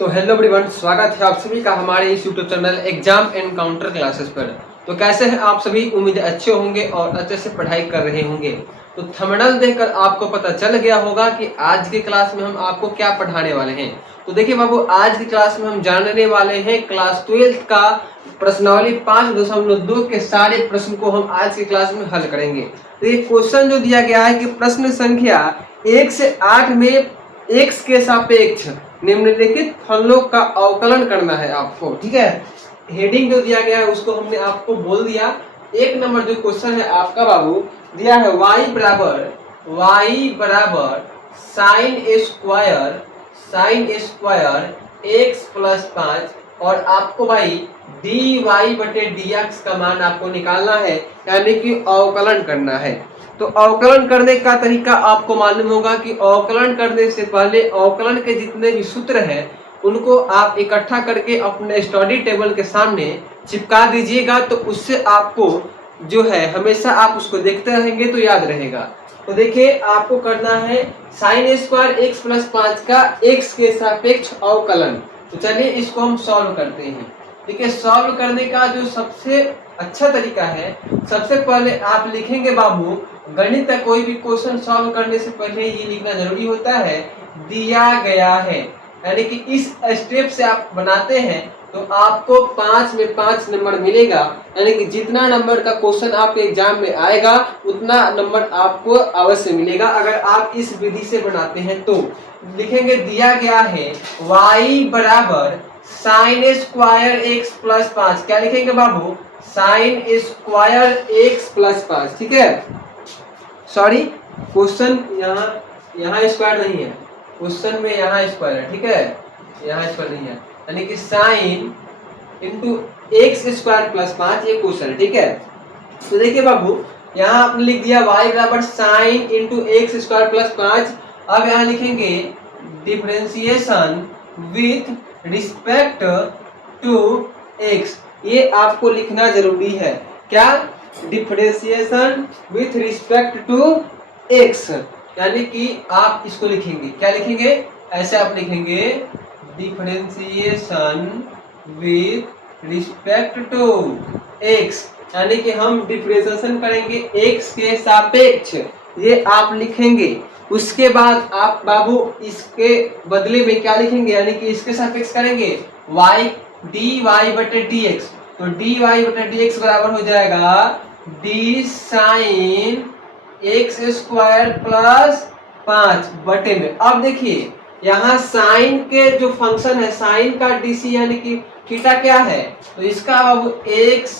तो hello everyone, स्वागत है आप सभी का हमारे इस YouTube channel exam and counter classes पर। तो कैसे हैं आप सभी? उम्मीद अच्छे होंगे और अच्छे से पढ़ाई कर रहे होंगे। तो थंबनेल देखकर आपको पता चल गया होगा कि आज की क्लास में हम आपको क्या पढ़ाने वाले हैं। तो देखिए बाबू, आज की क्लास में हम जानने वाले हैं क्लास 12 का प्रश्नावली 5.2 के सारे प्रश्न को हम आज की क्लास में हल करेंगे। तो ये क्वेश्चन जो दिया गया है कि प्रश्न संख्या 1 से 8 में x के सापेक्ष निम्नलिखित फलनों का अवकलन करना है आपको। ठीक है, हेडिंग जो दिया गया है उसको हमने आपको बोल दिया। एक नंबर जो क्वेश्चन है आपका बाबू दिया है y बराबर साइन स्क्वायर x प्लस 5 और आपको भाई dy बटे dx का मान आपको निकालना है, यानी कि अवकलन करना है। तो अवकलन करने का तरीका आपको मालूम होगा कि अवकलन करने से पहले अवकलन के जितने भी सूत्र हैं उनको आप इकट्ठा करके अपने स्टडी टेबल के सामने चिपका दीजिएगा, तो उससे आपको जो है हमेशा आप उसको देखते रहेंगे तो याद रहेगा। तो देखिए, आपको करना है साइन स्क्वायर एक्स प्लस 5 का एक्स के सापेक्ष अवकलन। तो चलिए इसको हम सॉल्व करते हैं। देखिए, सॉल्व करने का जो सबसे अच्छा तरीका है, सबसे पहले आप लिखेंगे बाबू, गणित का कोई भी क्वेश्चन सॉल्व करने से पहले ये लिखना जरूरी होता है दिया गया है, यानी कि इस स्टेप से आप बनाते हैं तो आपको 5 में 5 नंबर मिलेगा। यानी कि जितना नंबर का क्वेश्चन आपके एग्जाम में आएगा उतना नंबर आपको अवश्य मिलेगा अगर आप इस विधि से बनाते हैं। तो लिखेंगे दिया गया है y बराबर साइन स्क्वायर एक्स प्लस 5। क्या लिखेंगे बाबू? Sine square x plus 5। ठीक है, सॉरी, क्वेश्चन यहाँ स्क्वायर नहीं है, क्वेश्चन में यहाँ स्क्वायर है। ठीक है, यहाँ स्क्वायर नहीं है, यानी कि sign into x square plus 5 ये क्वेश्चन है। ठीक है, तो देखिए बाबू, यहाँ आपने लिख दिया y बराबर sine into x square plus 5। अब यहाँ लिखेंगे differentiation with respect to x। ये आपको लिखना जरूरी है। क्या? Differentiation with respect to x, यानी कि आप इसको लिखेंगे, क्या लिखेंगे? ऐसे आप लिखेंगे differentiation with respect to x, यानी कि हम डिफरेंशिएशन करेंगे x के सापेक्ष, ये आप लिखेंगे। उसके बाद आप बाबू इसके बदले में क्या लिखेंगे, यानी कि इसके सापेक्ष करेंगे y dy बटे dx। तो dy बटे dx बराबर हो जाएगा d sine x square plus 5 बटे में। अब देखिए, यहाँ साइन के जो फंक्शन है, साइन का डीसी यानी कि थीटा क्या है, तो इसका अब x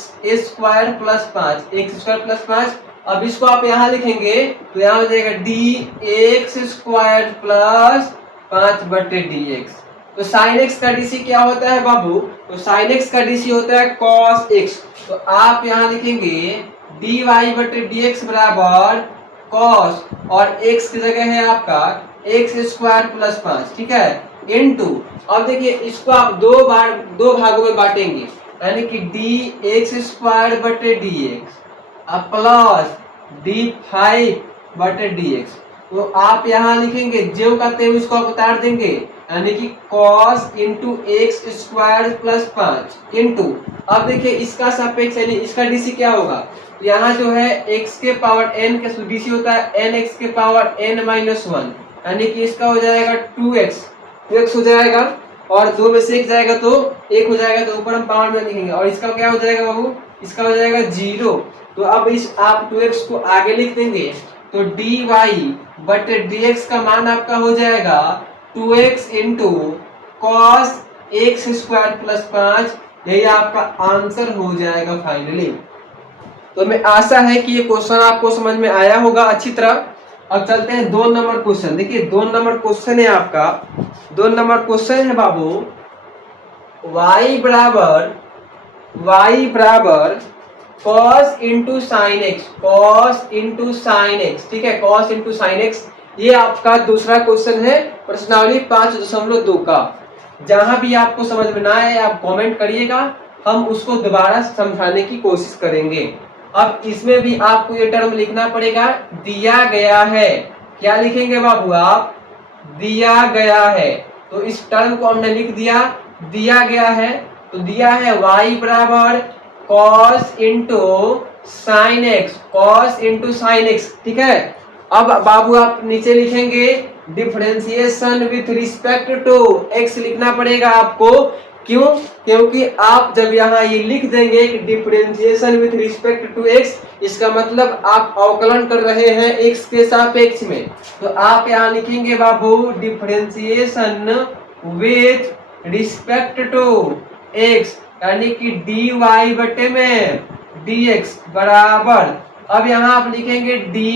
square plus 5, x square plus 5। अब इसको आप यहाँ लिखेंगे तो यहाँ हो जाएगा डी एक्स स्क्वायर प्लस 5 बटे डी एक्स। तो साइन एक्स का डीसी क्या होता है बाबू? तो साइन एक्स का डीसी होता है कॉस एक्स। तो आप यहाँ लिखेंगे डी वाई बटे डी एक्स बराबर कॉस, और x की जगह है आपका एक्स स्क्वायर प्लस 5। ठीक है, इनटू, अब देखिए इसको आप दो भागों में बांटेंगे, यानी कि डी एक्स स्क्वायर बटे डी एक्स प्लस डी 5 बटे डी एक्स। तो आप यहाँ लिखेंगे जो कहते हैं उसको आप उतार देंगे, यानी कि cos into x square plus 5 into, अब देखिए इसका सापेक्ष यानी इसका डीसी क्या होगा, तो यहाँ जो है x के पावर n का डीसी होता है n x के पावर n माइनस 1, यानी कि इसका हो जाएगा 2x हो जाएगा, और 2 में से 1 जाएगा तो 1 हो जाएगा, तो ऊपर हम पावर में लिखेंगे, और इसका क्या हो जाएगा बाबू? इसका हो जाएगा 0। तो अब इस आप 2x को आगे लिख देंगे, तो dy बटे dx का मान आपका हो जाएगा 2x into cos x square plus 5। यही आपका आंसर हो जाएगा फाइनली। तो मैं आशा है कि ये क्वेश्चन आपको समझ में आया होगा अच्छी तरह। अब चलते हैं 2 नंबर क्वेश्चन। देखिए 2 नंबर क्वेश्चन है आपका, 2 नंबर क्वेश्चन है बाबू, y बराबर cos into sine x, cos into sine x. ठीक है, cos इंटू साइन एक्स, ये आपका दूसरा क्वेश्चन है प्रश्नावली 5.2 का। जहां भी आपको समझ में ना आए आप कमेंट करिएगा, हम उसको दोबारा समझाने की कोशिश करेंगे। अब इसमें भी आपको ये टर्म लिखना पड़ेगा, दिया गया है। क्या लिखेंगे बाबू आप? दिया गया है। तो इस टर्म को हमने लिख दिया गया है। तो दिया है y बराबर cos into sine x, cos into sine x. ठीक है, अब बाबू आप नीचे लिखेंगे differentiation with respect to x लिखना पड़ेगा आपको। क्यों? क्योंकि आप जब यहाँ ये लिख देंगे कि differentiation with respect to x, इसका मतलब आप अवकलन कर रहे हैं x के सापेक्ष में। तो आप यहाँ लिखेंगे बाबू differentiation with respect to x, यानी कि dy बटे में dx बराबर, अब यहाँ आप लिखेंगे d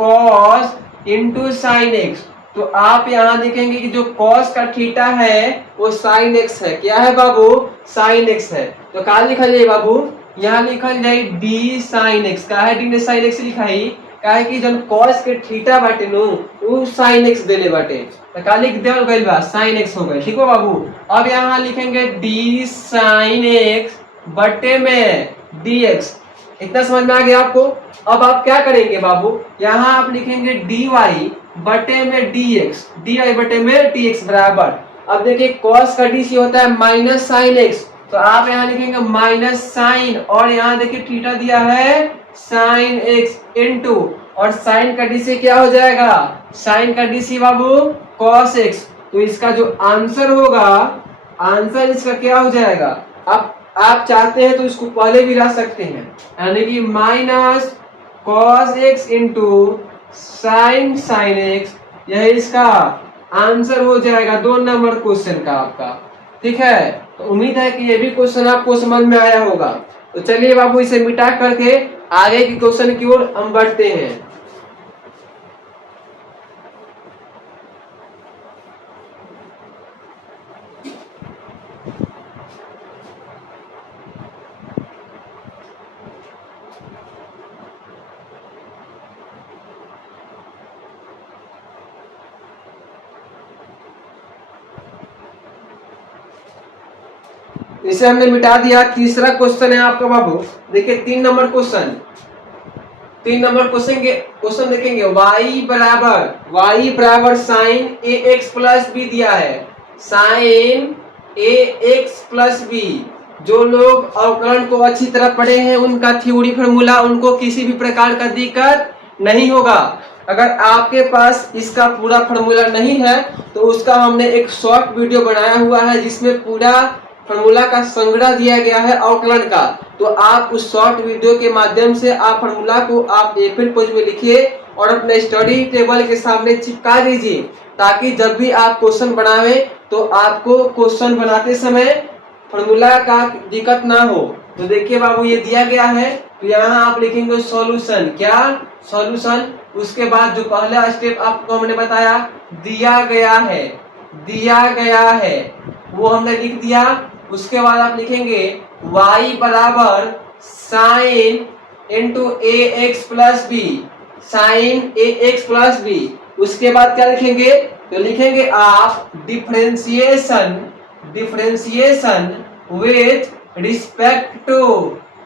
cos into sine x. तो आप यहाँ लिखेंगे कि जो cos का थीटा है वो साइन एक्स है। क्या है बाबू? साइन एक्स है। तो क्या लिखा जाए बाबू? यहाँ लिखा जाए d साइन एक्स। का है d ने साइन एक्स लिखा ही, का है कि जब cos के थीटा बाटे नु वो साइन एक्स देले बाटे, तो का लिख देवल गइल बा साइन एक्स हो गए। ठीक हो बाबू? अब यहाँ लिखेंगे d साइन एक्स बटे में dx। इतना समझ में आ गया आपको? अब आप क्या करेंगे बाबू, यहाँ आप लिखेंगे dy बटे में dx, dy बटे में dx बराबर, अब देखिए cos का d से होता है माइनस साइन एक्स, तो आप यहाँ लिखेंगे माइनस साइन, और यहाँ देखिए थीटा दिया है साइन एक्स इंटू, और साइन का डी से क्या हो जाएगा? साइन का डी से बाबू cos x। तो इसका जो आंसर होगा, आंसर इसका क्या हो जाएगा? आप चाहते हैं तो इसको पहले भी रख सकते हैं, यानी कि minus cos x into sine x, यह इसका आंसर हो जाएगा 2 नंबर क्वेश्चन का आपका। ठीक है, तो उम्मीद है कि ये भी क्वेश्चन आपको समझ में आया होगा। तो चलिए बाबू इसे मिटा करके आगे के क्वेश्चन की ओर हम बढ़ते हैं। इसे हमने मिटा दिया। तीसरा क्वेश्चन है आपका बाबू, देखिए 3 नंबर क्वेश्चन। 3 नंबर क्वेश्चन देखेंगे, y बराबर साइन ax प्लस बी दिया है, साइन ax प्लस बी। जो लोग अवकलन को अच्छी तरह पढ़े हैं उनका थ्योरी फार्मूला उनको किसी भी प्रकार का दिक्कत नहीं होगा। अगर आपके पास इसका पूरा फार्मूला नहीं है तो उसका हमने एक शॉर्ट वीडियो बनाया हुआ है जिसमें पूरा फार्मूला का संग्रह दिया गया है अवकलन का। तो आप उस शॉर्ट वीडियो के माध्यम से आप फार्मूला को आप A4 पेज में लिखिए और अपने स्टडी टेबल के सामने चिपका दीजिए, ताकि जब भी आप क्वेश्चन बनावे तो आपको क्वेश्चन बनाते समय फार्मूला का दिक्कत ना हो। तो देखिए बाबू ये दिया गया है, तो यहाँ आप लिखेंगे सॉल्यूशन। क्या? सॉल्यूशन। उसके बाद जो पहला स्टेप आपको हमने बताया दिया गया है वो हमने लिख दिया। उसके बाद आप लिखेंगे y बराबर sine into a x plus b, sine a x plus b. उसके बाद क्या लिखेंगे? तो लिखेंगे आप differentiation with respect to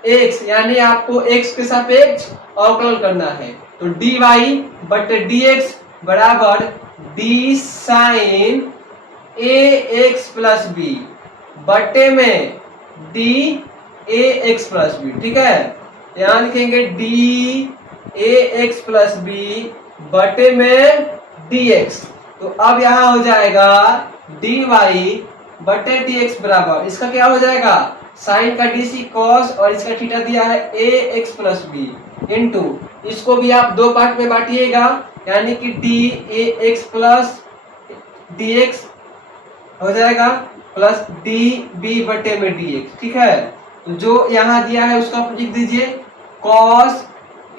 x, यानी आपको x के सापेक्ष अवकलन करना है। तो dy बटे dx बराबर d sine a x plus b बटे में d a x plus b. ठीक है, यहाँ लिखेंगे d a x plus b बटे में डी एक्स। तो अब यहाँ हो जाएगा डी वाई बटे डी एक्स बराबर, इसका क्या हो जाएगा? साइन का डी सी कॉस, और इसका थीटा दिया है ए एक्स प्लस बी इंटू, इसको भी आप 2 पार्ट में बांटिएगा, यानी कि D a x plus D x हो जाएगा प्लस डी बी बटे में डी एक्स। ठीक है, तो जो यहाँ दिया है उसका आप लिख दीजिए cos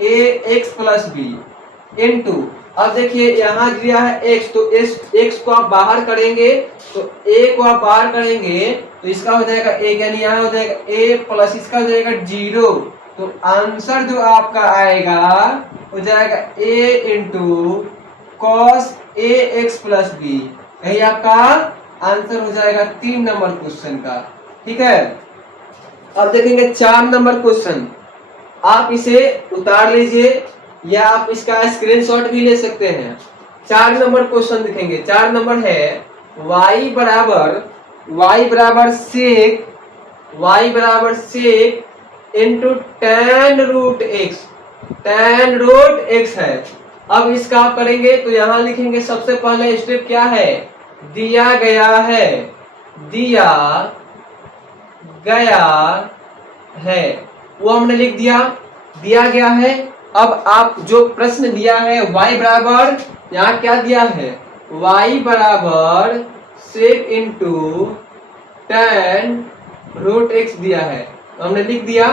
a x plus b into, अब देखिए यहाँ दिया है x, तो x को आप बाहर करेंगे, तो a को आप बाहर करेंगे तो इसका हो जाएगा a, यानी यहाँ हो जाएगा a प्लस इसका हो जाएगा 0। तो आंसर जो आपका आएगा हो जाएगा a into cos a x plus b, यही आपका आंसर हो जाएगा 3 नंबर क्वेश्चन का। ठीक है, अब देखेंगे 4 नंबर क्वेश्चन। आप इसे उतार लीजिए या आप इसका स्क्रीनशॉट भी ले सकते हैं। 4 नंबर क्वेश्चन दिखेंगे। 4 नंबर है y बराबर सेक इंटू tan रूट एक्स है। अब इसका आप करेंगे तो यहां लिखेंगे, सबसे पहले स्टेप क्या है, दिया गया है वो हमने लिख दिया गया है। अब आप जो प्रश्न दिया है y बराबर, यहाँ क्या दिया है, y बराबर सेक इंटू tan रूट एक्स दिया है, तो हमने लिख दिया।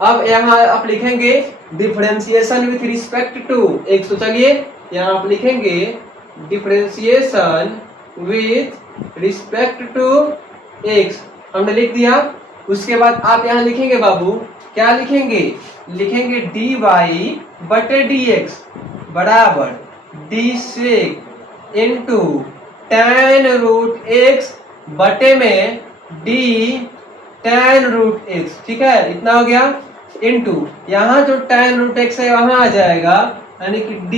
अब यहाँ आप लिखेंगे differentiation with respect to x. तो चलिए यहाँ आप लिखेंगे differentiation with respect to x, हमने लिख दिया। उसके बाद आप यहाँ लिखेंगे बाबू, क्या लिखेंगे, लिखेंगे dy बटे dx बराबर डी सेक इंटू tan रूट एक्स बटे में d tan रूट एक्स। ठीक है, इतना हो गया। इंटू यहाँ जो tan रूट एक्स है वहां आ जाएगा, यानी कि d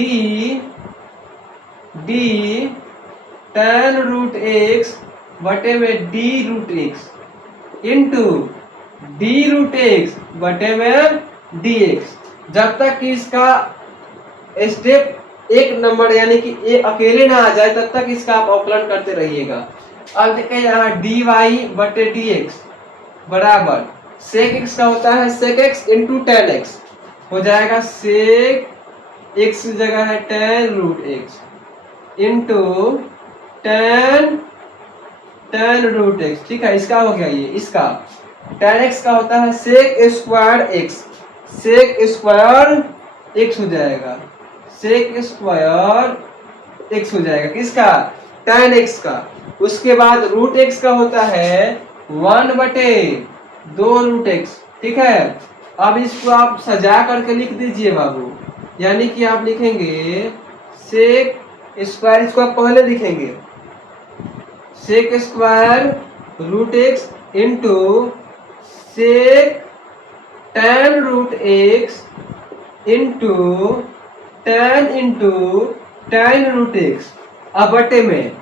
tan रूट एक्स बटे में d root x into d root x बटे में dx। जब तक कि इसका स्टेप एक नंबर यानी कि ये अकेले ना आ जाए तब तक इसका आप अवकलन करते रहिएगा। अब देखें यहाँ dy बटे dx बराबर सेक x का होता है sec x into tan x, हो जाएगा सेक x की जगह है tan root x into tan root x। ठीक है, इसका हो गया ये, इसका tan x का होता है सेक स्क्वायर x हो जाएगा, सेक स्क्वायर x हो जाएगा किसका, tan x का। उसके बाद रूट x का होता है 1 बटे 2 रूट x। ठीक है, अब इसको आप सजा करके लिख दीजिए बाबू, यानी कि आप लिखेंगे सेक स्क्वायर, इसको आप पहले लिखेंगे sec square root x into sec tan root x into tan root x, अब बटे में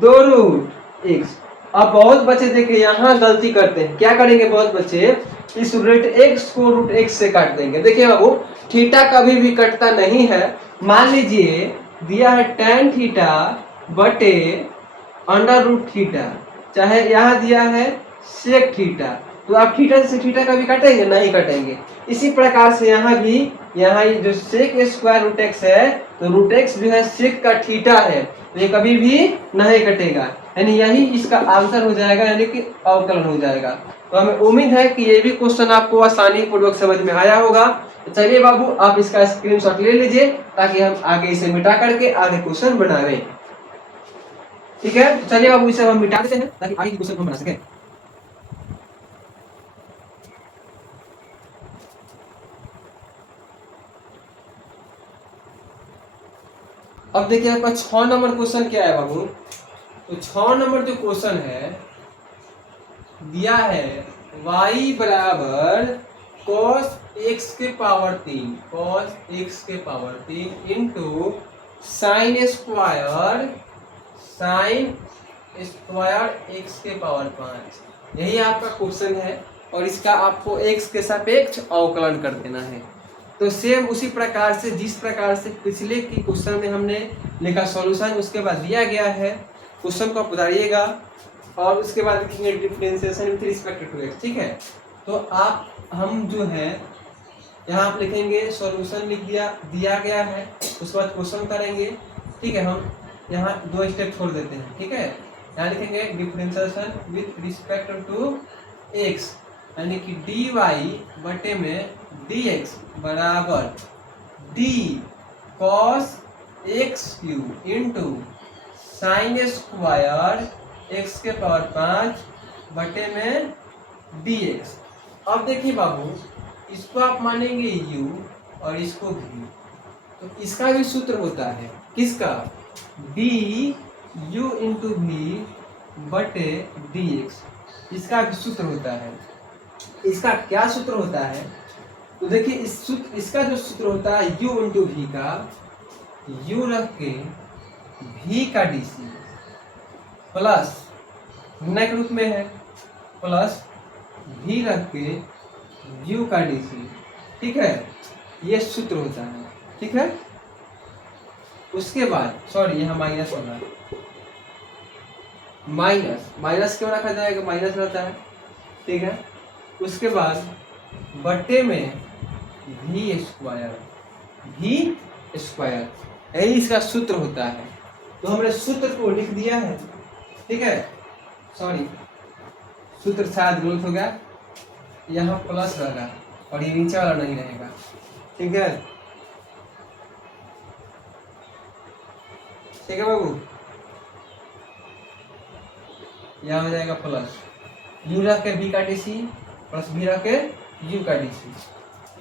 2 रूट एक्स। अब बहुत बच्चे देखिए यहाँ गलती करते हैं, क्या करेंगे बहुत बच्चे, इस रूट एक्स को रूट एक्स से काट देंगे। देखिए बाबू, थीटा कभी भी कटता नहीं है। मान लीजिए दिया है tan थीटा बटे अंडर रूट थीटा, चाहे यहाँ दिया है सेक थीटा, तो आप थीटा से थीटा कभी कटेंगे, नहीं कटेंगे। इसी प्रकार से यहाँ भी, यहाँ जो सेक स्क्वायर रूट एक्स है, तो रूट एक्स जो है सेक का थीटा है, तो ये कभी भी नहीं कटेगा, यानी यही इसका आंसर हो जाएगा, यानी कि अवकलन हो जाएगा। तो हमें उम्मीद है कि ये भी क्वेश्चन आपको आसानी पूर्वक समझ में आया होगा। तो चलिए बाबू, आप इसका स्क्रीनशॉट ले लीजिए ताकि हम आगे इसे मिटा करके आगे क्वेश्चन बनाएं। ठीक है, चलिए बाबू इसे हम मिटा देते हैं ताकि आगे की क्वेश्चन हम बना सकें। अब देखिए आपका 6 नंबर क्वेश्चन क्या है बाबू, तो 6 नंबर जो क्वेश्चन है दिया है y बराबर cos x के power 3 into sine square x के पावर 5, यही आपका क्वेश्चन है। और इसका आपको x के सापेक्ष अवकलन कर देना है। तो सेम उसी प्रकार से जिस प्रकार से पिछले की क्वेश्चन में हमने लिखा सॉल्यूशन, उसके बाद दिया गया है क्वेश्चन को आप उतारिएगा और उसके बाद लिखेंगे differentiation with respect to x. ठीक है, तो हम जो है यहाँ आप लिखेंगे सॉल्यूशन लिख दिया गया है, उसके बाद क्वेश्चन करेंगे। ठीक है, हम यहाँ 2 स्टेप छोड़ देते हैं। ठीक है, यहाँ लिखेंगे differentiation with respect to x, यानी कि dy बटे में dx बराबर d cos x cube into sine square x के पावर 5 बटे में dx। अब देखिए बाबू, इसको आप मानेंगे u और इसको v, तो इसका भी सूत्र होता है किसका, d u इंटू v बटे dx, इसका भी सूत्र होता है। इसका क्या सूत्र होता है, तो देखिए इसका जो सूत्र होता है u इंटू वी का, u रख के v का dc प्लस गुणक रूप में है प्लस भी रख के यू का डीसी, ठीक है, ये सूत्र होता है, ठीक है। उसके बाद सॉरी यहाँ माइनस होगा, माइनस माइनस क्यों रखा जाएगा, माइनस रहता है, ठीक है। उसके बाद बट्टे में भी स्क्वायर, भी स्क्वायर, यही इसका सूत्र होता है। तो हमने सूत्र को लिख दिया है, ठीक है। सॉरी सूत्र शायद गलत हो गया, यहाँ प्लस रहेगा और ये नीचे वाला नहीं रहेगा, ठीक है, ठीक है बाबू। यहाँ हो जाएगा प्लस यू रख के बी का डीसी प्लस बी रख के यू का डीसी।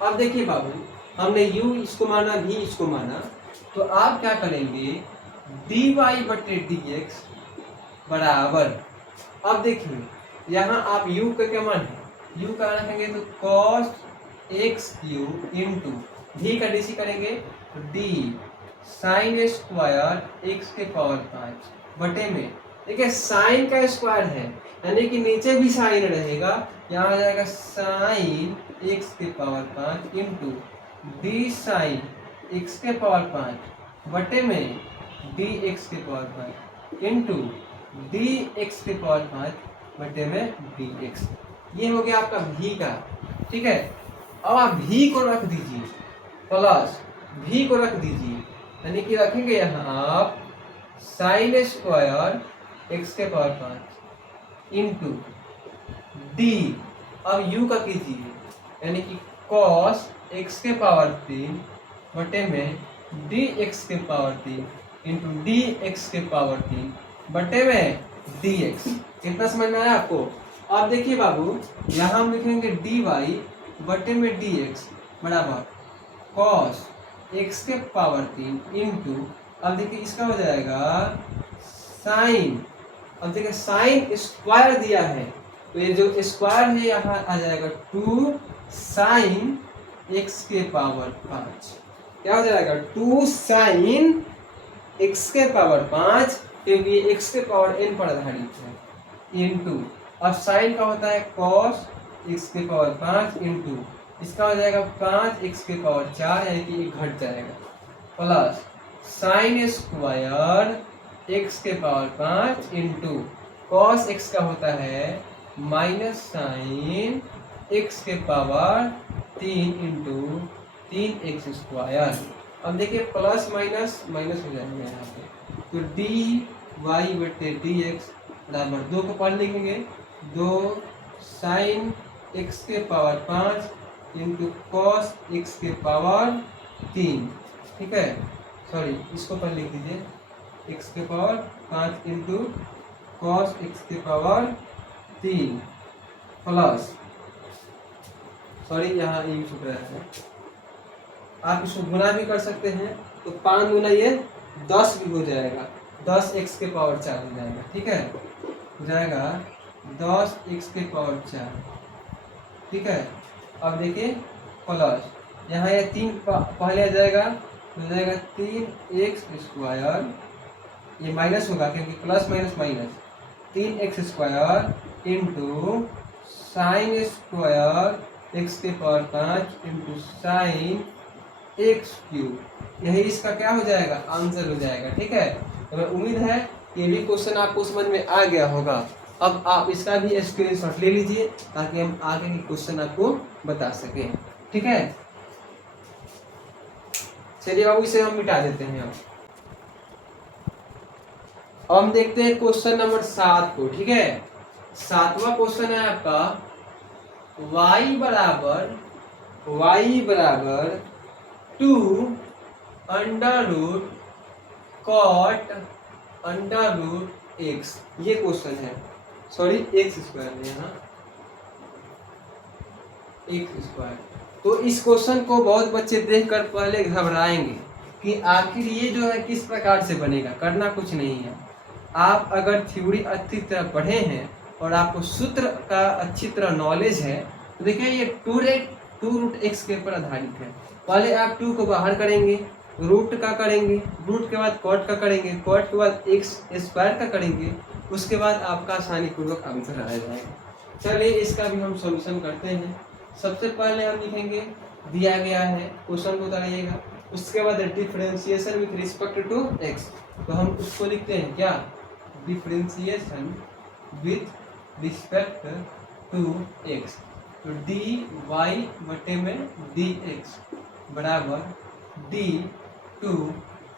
अब देखिए बाबू, हमने u इसको माना, v इसको माना, तो आप क्या करेंगे, dy बटे dx बराबर, अब देखिए यहाँ आप u का क्या मान है, u का रखेंगे तो cos x cube into v का डीसी करेंगे तो d साइन स्क्वायर x के पावर 5 बटे में, देखिए साइन का स्क्वायर है यानी कि नीचे भी साइन रहेगा, यहाँ आ जाएगा साइन x के power 5 into d sine x के पावर 5 बटे में डी एक्स के पावर 5 इंटू डी एक्स के पावर 5 बटे में डी एक्स। ये हो गया आपका v का, ठीक है। अब आप v को रख दीजिए प्लस v को रख दीजिए, यानी कि रखेंगे यहाँ आप साइन स्क्वायर x के पावर 5 इंटू डी, अब u का कीजिए यानी कि cos x के पावर 3 बटे में डी एक्स के पावर 3 इंटू डी एक्स के पावर 3 बटे में डी एक्स। कितना समझ में आया आपको? अब देखिए बाबू, यहाँ हम लिखेंगे डी वाई बटे में डी एक्स बराबर cos x के पावर 3 इंटू, अब देखिए इसका हो जाएगा साइन, अब देखिए साइन स्क्वायर दिया है तो ये जो स्क्वायर है यहाँ आ जाएगा 2 साइन x के पावर 5, क्या हो जाएगा 2 साइन x के पावर 5, क्योंकि ये x के पावर n पर आधारित है इंटू, अब साइन का होता है cos x के पावर 5 इंटू इसका हो जाएगा 5x के पावर 4 यानी कि ये घट जाएगा प्लस साइन स्क्वायर x के पावर 5 इंटू कॉस x का होता है माइनस साइन x के पावर 3 इंटू 3x स्क्वायर। अब देखिए प्लस माइनस माइनस हो जाएगा यहाँ पे, तो डी वाई बटे डी एक्स बराबर 2 को पढ़ लिखेंगे 2 साइन x के पावर 5 इंटू कॉस x के पावर 3, ठीक है। सॉरी इसको पर लिख दीजिए x के पावर 5 इंटू कॉस x के पावर 3 प्लस, सॉरी यहाँ ये छूट रहा है, आप इसको गुना भी कर सकते हैं तो 5 गुना ये 10 भी हो जाएगा, 10x के पावर 4 हो जाएगा, ठीक है, हो जाएगा 10x के पावर 4, ठीक है। अब देखिए प्लस यहाँ ये 3 पहले आ जाएगा, हो जाएगा 3x स्क्वायर, ये माइनस होगा क्योंकि plus minus minus, 3x square into sine square x के power 5 into sine x cube, यही इसका क्या हो जाएगा आंसर हो जाएगा, ठीक है। तो मैं उम्मीद है ये भी क्वेश्चन आपको समझ में आ गया होगा। अब आप इसका भी स्क्रीनशॉट ले लीजिए ताकि हम आगे के क्वेश्चन आपको बता सकें, ठीक है। चलिए बाबू इसे हम मिटा देते हैं। अब हम देखते हैं क्वेश्चन नंबर 7 को, ठीक है। 7वां क्वेश्चन है आपका y बराबर 2 under root cot under root x, ये क्वेश्चन है, सॉरी एक्स स्क्वायर है यहाँ, एक्स स्क्वायर। तो इस क्वेश्चन को बहुत बच्चे देखकर पहले घबराएंगे कि आखिर ये जो है किस प्रकार से बनेगा। करना कुछ नहीं है, आप अगर थ्योरी अच्छी तरह पढ़े हैं और आपको सूत्र का अच्छी तरह नॉलेज है तो देखिए ये 2 रूट एक्स के ऊपर आधारित है। पहले आप 2 को बाहर करेंगे, रूट का करेंगे, रूट के बाद कॉट का करेंगे, कॉट के बाद एक्स स्क्वायर का करेंगे, उसके बाद आपका आसानी पूर्वक आंसर आ जाएगा। चलिए इसका भी हम सॉल्यूशन करते हैं। सबसे पहले हम लिखेंगे, दिया गया है, क्वेश्चन को उतारिएगा। उसके बाद differentiation with respect to x, तो हम उसको लिखते हैं क्या, differentiation with respect to x. तो डी वाई बटे में डी एक्स बराबर d two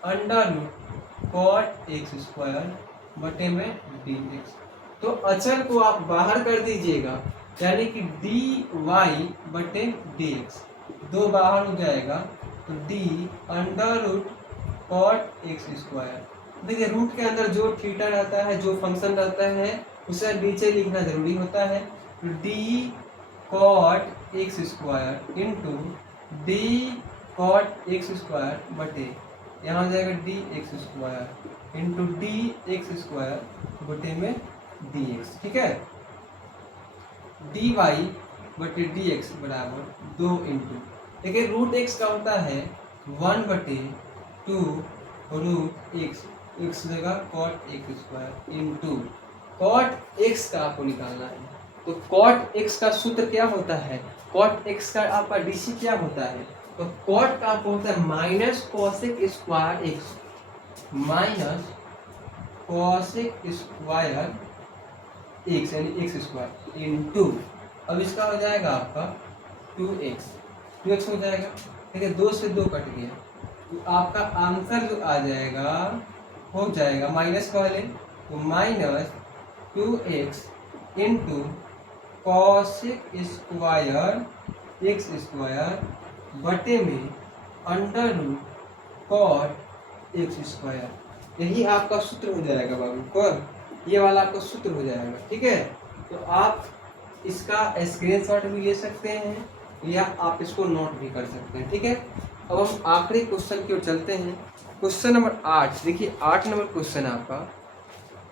under root cot x square बटे में डी एक्स। तो अचर को आप बाहर कर दीजिएगा, यानी कि डी वाई बटे डी एक्स, दो बाहर हो जाएगा, तो d under root cot x square. देखिए रूट के अंदर जो थीटा रहता है, जो फंक्शन रहता है, उसे नीचे लिखना जरूरी होता है। D cot x square into d cot x square बटे, यहाँ हो जाएगा d x square into d x square बटे में डी एक्स। ठीक है, डी वाई बटे डी एक्स बराबर 2 इंटू, देखिए रूट एक्स का होता है 1 बटे 2 रूट एक्स, एक्स जगह cot x square into cot x का आपको निकालना है। तो कॉट एक्स का सूत्र क्या होता है, कॉट एक्स का आपका डीसी क्या होता है, तो कॉट का आपको होता है minus cosec square x, minus cosec square x यानी एक्स स्क्वायर इंटू, अब इसका हो जाएगा आपका 2x हो जाएगा। ठीक है, 2 से 2 कट गया, तो आपका आंसर जो आ जाएगा हो जाएगा माइनस पहले, तो minus 2x into cosec square x square बटे में under root cot x square. यही आपका सूत्र हो जाएगा बाबू, कौन, ये वाला आपका सूत्र हो जाएगा। ठीक है, तो आप इसका स्क्रीनशॉट भी ले सकते हैं या आप इसको नोट भी कर सकते हैं। ठीक है, अब हम आखिरी क्वेश्चन की ओर चलते हैं। क्वेश्चन नंबर 8, देखिए 8 नंबर क्वेश्चन आपका,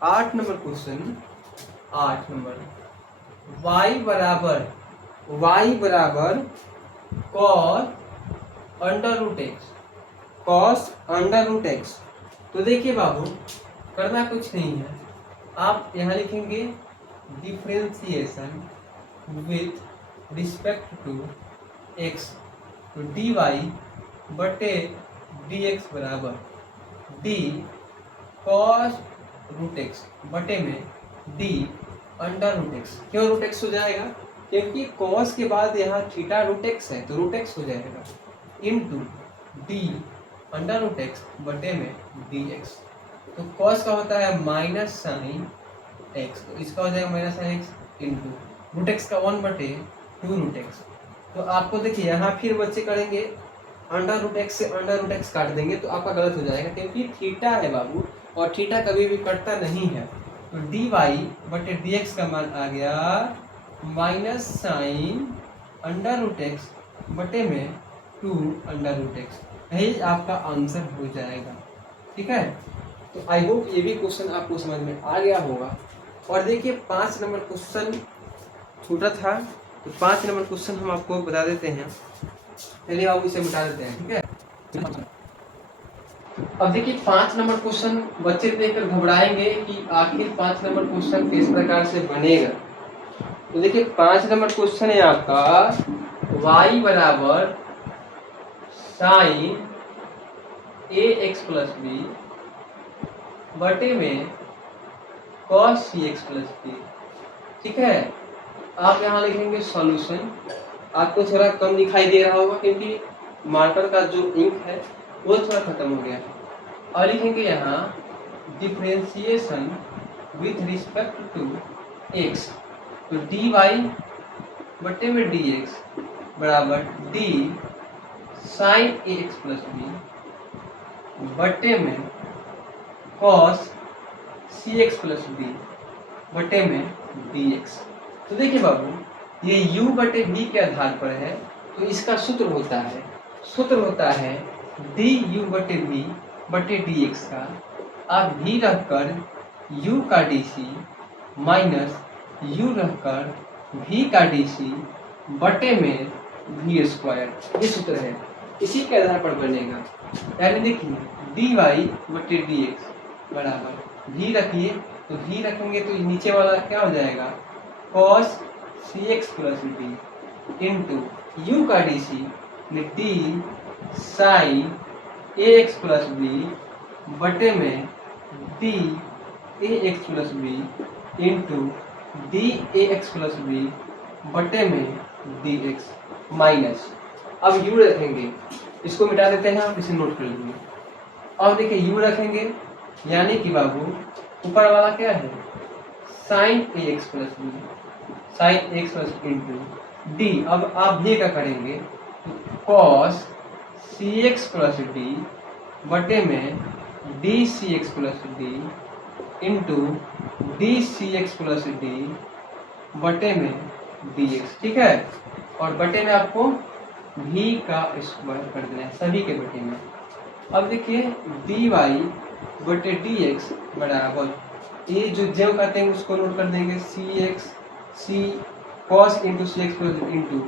8 नंबर क्वेश्चन, 8 नंबर y बराबर cos under root x, cos under root x. तो देखिए बाबू करना कुछ नहीं है, आप यहाँ लिखेंगे differentiation with respect to x, तो डी वाई बटे डी एक्स बराबर डी कॉस रूट एक्स बटे में डी अंडर रूट एक्स। क्यों रूट एक्स हो जाएगा, क्योंकि कॉस के बाद यहाँ थीटा रूट एक्स है, तो रूट एक्स हो जाएगा into d under root x बटे में डी एक्स। तो कॉस का होता है माइनस साइन एक्स, तो इसका हो जाएगा minus sine x into root x का 1 बटे 2 रूट एक्स। तो आपको देखिए यहाँ फिर बच्चे करेंगे अंडर रूट एक्स से अंडर रूट एक्स काट देंगे, तो आपका गलत हो जाएगा, क्योंकि थीटा है बाबू, और थीटा कभी भी कटता नहीं है। तो डी वाई बटे डी एक्स का मान आ गया minus sine under root x बटे में 2 अंडर रूट एक्स, यही आपका आंसर हो जाएगा। ठीक है, तो आई होप ये भी क्वेश्चन आपको समझ में आ गया होगा। और देखिए 5 नंबर क्वेश्चन छूटा था, तो 5 नंबर क्वेश्चन हम आपको बता देते हैं, चलिए आप इसे मिटा देते हैं। ठीक है, अब देखिए 5 नंबर क्वेश्चन बच्चे देखकर घबराएंगे कि आखिर 5 नंबर क्वेश्चन किस प्रकार से बनेगा। तो देखिए 5 नंबर क्वेश्चन है आपका y बराबर sign a x plus b बटे में cos c x plus b. ठीक है, आप यहाँ लिखेंगे सॉल्यूशन, आपको थोड़ा कम दिखाई दे रहा होगा क्योंकि मार्कर का जो इंक है वो थोड़ा खत्म हो गया है। और लिखेंगे यहाँ differentiation with respect to x, तो डी वाई बटे में डी एक्स बराबर d sine a x plus b बटे में cos c x plus b बटे में डी एक्स। तो देखिए बाबू ये u बटे b के आधार पर है, तो इसका सूत्र होता है डी यू बटे v बटे डी एक्स का, आप v रखकर u का डी सी माइनस u रखकर v का डी सी बटे में v स्क्वायर, ये सूत्र है, इसी के आधार पर बनेगा। यानी देखिए डी वाई बटे डी एक्स बराबर v रखिए तो भी रखेंगे तो नीचे वाला क्या हो जाएगा, cos cx plus d into u का d c d sine a x plus b बटे में d a x plus b into d a x plus b बटे में डी एक्स माइनस, अब यू रखेंगे, इसको मिटा देते हैं, आप इसे नोट कर लीजिए। अब देखिए यू रखेंगे यानी कि बाबू ऊपर वाला क्या है, sine a x plus b, sine x plus into d, अब आप भी क्या करेंगे, cos c x plus d बटे में d c x plus d into d c x plus d बटे में डी एक्स, ठीक है। और बटे में आपको भी का स्क्वायर कर देना है सभी के बटे में। अब देखिए डी वाई बटे डी एक्स बराबर, ये जो जेव कहते हैं उसको नोट कर देंगे, सी एक्स सी कॉस इंटू सी एक्स प्लस इंटू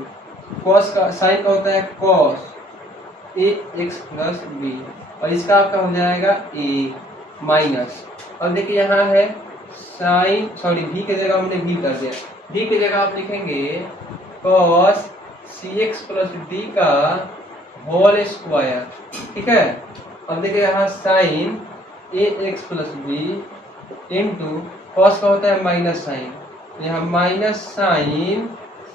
कॉस का साइन का होता है cos a x plus B, और इसका आपका हो जाएगा ए माइनस। अब देखिए यहाँ है साइन, सॉरी भी की जगह हमने भी कर दिया, भी की जगह आप लिखेंगे cos c x plus d का होल स्क्वायर, ठीक है। अब देखिए यहाँ sine a x plus b into cos का होता है माइनस साइन, यहाँ minus sine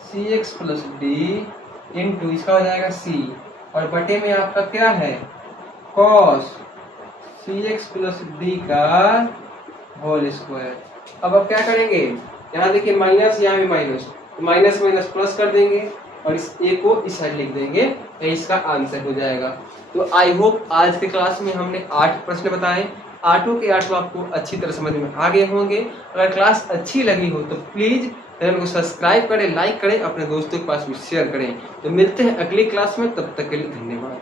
c x plus d into इसका हो जाएगा सी, और बटे में आपका क्या है, cos c x plus d का होल स्क्वायर। अब आप क्या करेंगे, यहाँ देखिए माइनस, यहाँ भी माइनस, तो माइनस माइनस प्लस कर देंगे और इस ए को इस साइड लिख देंगे, तो इसका आंसर हो जाएगा। तो आई होप आज के क्लास में हमने 8 प्रश्न बताए, 8 के 8 आपको अच्छी तरह समझ में आ गए होंगे। अगर क्लास अच्छी लगी हो तो प्लीज़ चैनल को सब्सक्राइब करें, लाइक करें, अपने दोस्तों के पास भी शेयर करें। तो मिलते हैं अगली क्लास में, तब तक के लिए धन्यवाद।